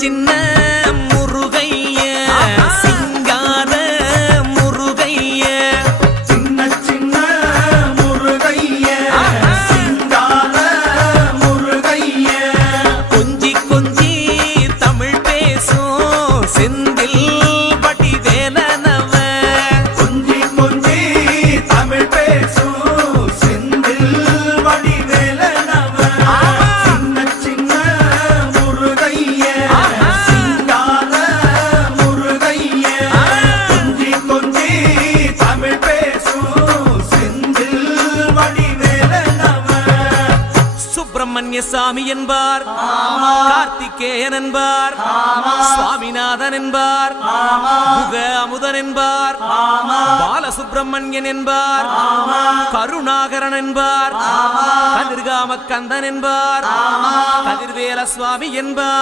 சின்ன முருகைய சிங்கார முருகைய சின்ன சின்ன முருகைய சிங்கார முருகைய கொஞ்சி கொஞ்சி தமிழ் பேசும் செந்தில் வடிவேலனவ கொஞ்சி கொஞ்சி தமிழ் பேசும் செந்தில் வடிவேலனவ சின்ன சின்ன முருகைய சிங்கார முருகைய கொஞ்சி கொஞ்சி தமிழ் பேசும் செந்தில் வடிவேலனவ சுப்பிரமணிய சாமி என்பார், கார்த்திகேயன் என்பார், சுவாமிநாதன் என்பார், முக அமுதன் என்பார், பாலசுப்பிரமணியன் என்பார், கருணாகரன் என்பார், கதிர்காம கந்தன் என்பார், கதிர்வேல சுவாமி என்பார்.